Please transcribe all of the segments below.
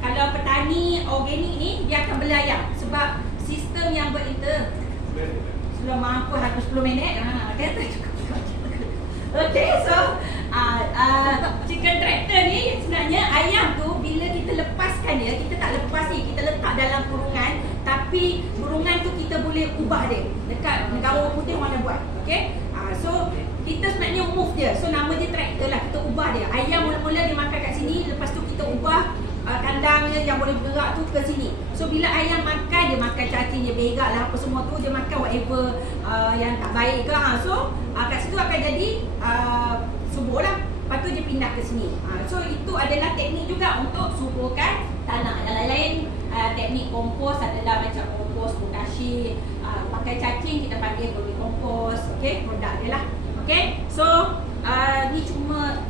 kalau petani organik ni dia akan belayar sebab sistem yang sudah mampu habis 10 minit. Kata cukup. Okay, so chicken tractor ni sebenarnya ayam tu bila kita lepaskan dia, kita tak lepas ni, kita letak dalam kurungan, tapi kurungan tu kita boleh ubah dia. Dekat negara putih mana buat. Okay, so kita sebenarnya move dia. So nama dia tractor lah, kita ubah dia. Ayam mula-mula dia makan kat sini, lepas tu kita ubah kandangnya yang boleh bergerak tu ke sini. So bila ayam makan, dia makan cacing, dia berak lah apa semua tu, dia makan whatever yang tak baik ke. So kat situ akan jadi subur lah. Lepas tu dia pindah ke sini. So itu adalah teknik juga untuk suburkan tanah. Yang lain-lain teknik kompos adalah macam kompos potashi, pakai cacing kita panggil kompos. Okay, produk dia lah. Okay, so ni cuma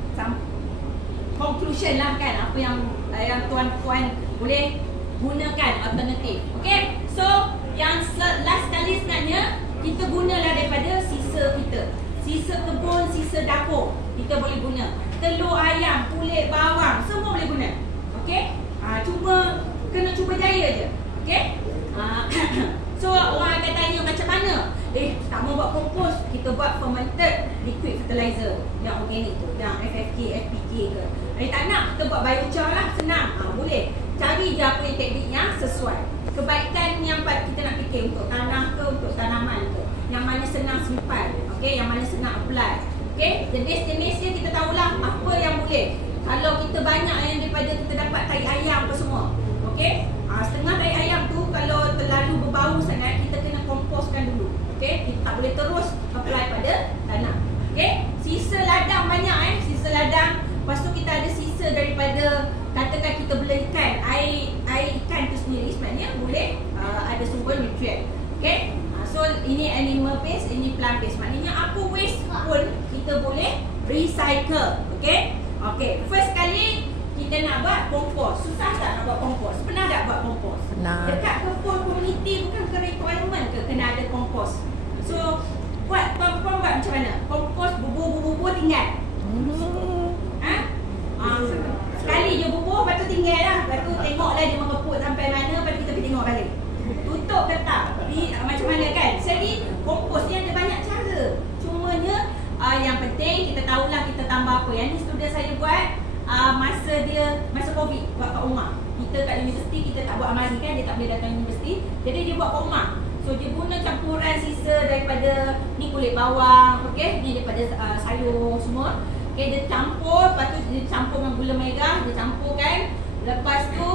conclusion lah kan, apa yang tuan-puan boleh gunakan alternatif. Okay, so yang last kali sebenarnya kita gunalah daripada sisa kita, sisa kebun, sisa dapur kita boleh guna. Telur ayam, kulit bawang, semua boleh guna. Okay, cuma kena cuba jaya je. Okay, so orang akan tanya macam mana? Tak mau buat kompos, kita buat fermented liquid fertilizer yang organik tu, yang FFK, FPK ke. Tak nak, kita buat biochar lah, senang. Boleh. Cari je apa yang teknik yang sesuai. Kebaikan yang kita nak fikir untuk tanah ke, untuk tanaman ke. Yang mana senang simpan, okay? Yang mana senang apply. Okay? Jenis-jenisnya kita tahulah apa yang boleh. Kalau kita banyak yang daripada kita dapat tai ayam apa semua. Okay? Setengah tai ayam tu kalau terlalu berbau sangat, kita kena komposkan dulu. Okay? Kita tak boleh terus apply pada tanah. Okay? Sisa ladang banyak sisa ladang. Lepas tu kita ada sisa daripada, katakan kita bela ikan, air ikan tu sendiri sebenarnya boleh ada sumber nutrien. Okay? So ini animal waste, ini plant waste. Maknanya apa waste pun kita boleh recycle. Okay? Okay, first kali kita nak buat kompos. Susah tak nak buat kompos? Pernah tak buat kompos? Nah. Dekat kebun komuniti bukan ke requirement ke kena ada kompos. So buat tuan-puan buat macam mana? Kompos bubur-bubur tinggal. Sekali je bubur, lepas tu tinggal lah. Lepas tu tengoklah dia mengeput sampai mana, lepas tu kita pergi tengok balik. Tutup ke tak? Macam mana kan? Jadi kompos ni ada banyak cara. Cumanya yang penting kita tahulah kita tambah apa. Yang ni student saya buat masa COVID, buat kat rumah. Kita kat universiti kita tak buat amali kan, dia tak boleh datang universiti. Jadi dia buat kat rumah. So dia guna campuran sisa daripada ni kulit bawang, okey, ni daripada sayur semua. Okay, dia campur, lepas tu dia campur dengan gula merah, dia campurkan. Lepas tu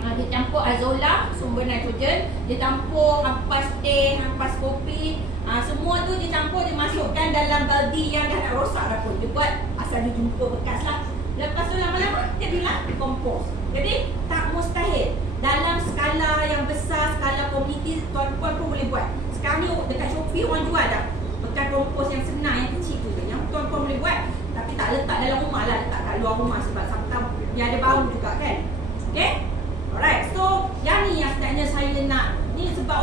dia campur azolla, sumber nitrogen. Dia campur ampas teh, ampas kopi, semua tu dia campur, dia masukkan dalam baldi yang dah nak rosak dah pun. Dia buat asal dia jumpa bekas lah. Lepas tu lama-lama jadilah kompos. Jadi tak mustahil. Dalam skala yang besar, skala komuniti, tuan-puan pun boleh buat. Sekarang ni dekat Shopee orang jual dah bekas kompos yang senang, yang kecil tu, yang tuan-puan boleh buat. Tapi tak letak dalam rumah lah, letak kat luar rumah sebab sometimes dia ada bau juga kan. Okay? Alright, so yang ni yang sebenarnya saya nak, ni sebab